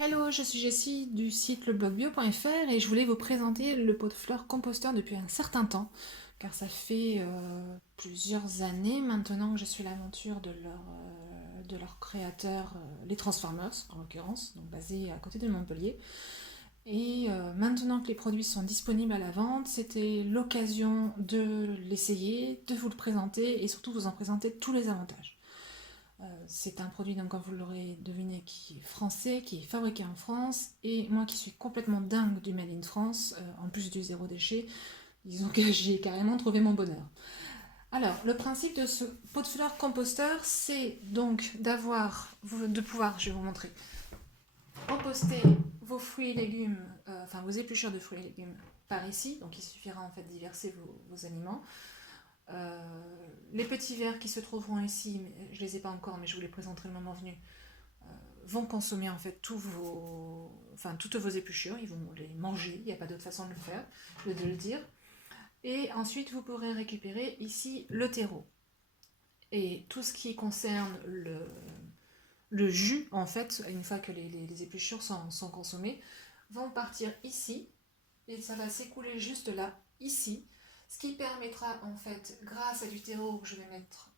Hello, je suis Jessie du site leblogbio.fr et je voulais vous présenter le pot de fleurs composteur depuis un certain temps, car ça fait plusieurs années maintenant que je suis l'aventure de leur créateur, les Transformers en l'occurrence, donc basé à côté de Montpellier. Et maintenant que les produits sont disponibles à la vente, c'était l'occasion de l'essayer, de vous le présenter et surtout vous en présenter tous les avantages. C'est un produit, donc, comme vous l'aurez deviné, qui est français, qui est fabriqué en France. Et moi qui suis complètement dingue du Made in France, en plus du zéro déchet, disons que j'ai carrément trouvé mon bonheur. Alors, le principe de ce pot de fleurs composteur, c'est donc de pouvoir, je vais vous montrer, composter vos fruits et légumes, enfin vos épluchures de fruits et légumes par ici. Donc il suffira en fait d'y verser vos aliments. Les petits verres qui se trouveront ici, je ne les ai pas encore, mais je vous les présenterai le moment venu, vont consommer en fait toutes vos épluchures, ils vont les manger, il n'y a pas d'autre façon de le faire, de le dire. Et ensuite, vous pourrez récupérer ici le terreau. Et tout ce qui concerne le jus, en fait, une fois que les épluchures sont consommées, vont partir ici, et ça va s'écouler juste là, ici, ce qui permettra en fait, grâce à du terreau que je vais mettre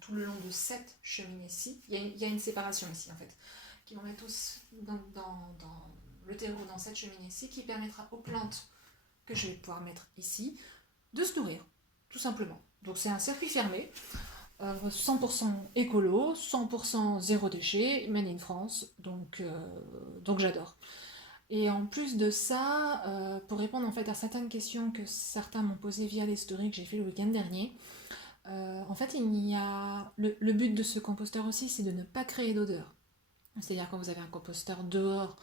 tout le long de cette cheminée-ci, il y a une séparation ici en fait, qui vont mettre tous dans le terreau dans cette cheminée-ci, qui permettra aux plantes que je vais pouvoir mettre ici de se nourrir, tout simplement. Donc c'est un circuit fermé, 100% écolo, 100% zéro déchet, made in France, donc j'adore. Et en plus de ça, pour répondre en fait à certaines questions que certains m'ont posées via les stories que j'ai fait le week-end dernier, en fait le but de ce composteur aussi, c'est de ne pas créer d'odeur. C'est-à-dire quand vous avez un composteur dehors,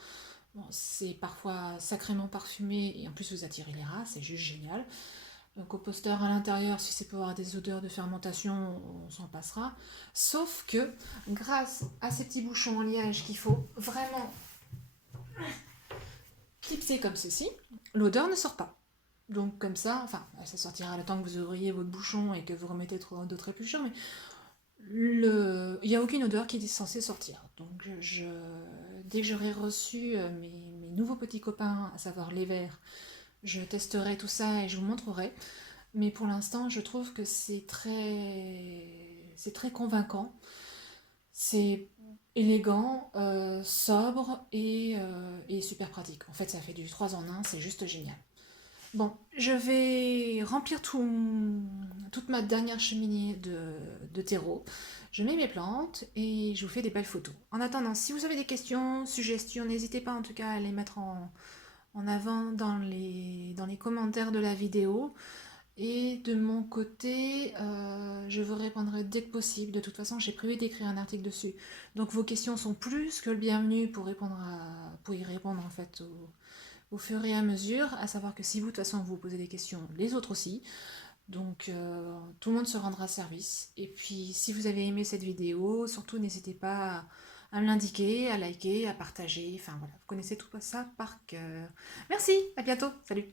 bon, c'est parfois sacrément parfumé et en plus vous attirez les rats, c'est juste génial. Un composteur à l'intérieur, si c'est pour avoir des odeurs de fermentation, on s'en passera. Sauf que grâce à ces petits bouchons en liège qu'il faut vraiment clipser comme ceci, l'odeur ne sort pas. Donc comme ça, enfin, ça sortira le temps que vous ouvriez votre bouchon et que vous remettez d'autres épluchures, mais il n'y a aucune odeur qui est censée sortir. Donc dès que j'aurai reçu mes nouveaux petits copains, à savoir les verts, je testerai tout ça et je vous montrerai. Mais pour l'instant, je trouve que c'est très convaincant. C'est élégant, sobre et super pratique. En fait, ça fait du 3 en 1, c'est juste génial. Bon, je vais remplir toute ma dernière cheminée de terreau. Je mets mes plantes et je vous fais des belles photos. En attendant, si vous avez des questions, suggestions, n'hésitez pas en tout cas à les mettre en avant dans les commentaires de la vidéo. Et de mon côté, je vous répondrai dès que possible. De toute façon, j'ai prévu d'écrire un article dessus. Donc vos questions sont plus que le bienvenu pour y répondre en fait au fur et à mesure. À savoir que si vous, de toute façon, vous posez des questions, les autres aussi. Donc tout le monde se rendra service. Et puis si vous avez aimé cette vidéo, surtout n'hésitez pas à me l'indiquer, à liker, à partager. Enfin voilà, vous connaissez tout ça par cœur. Merci, à bientôt, salut!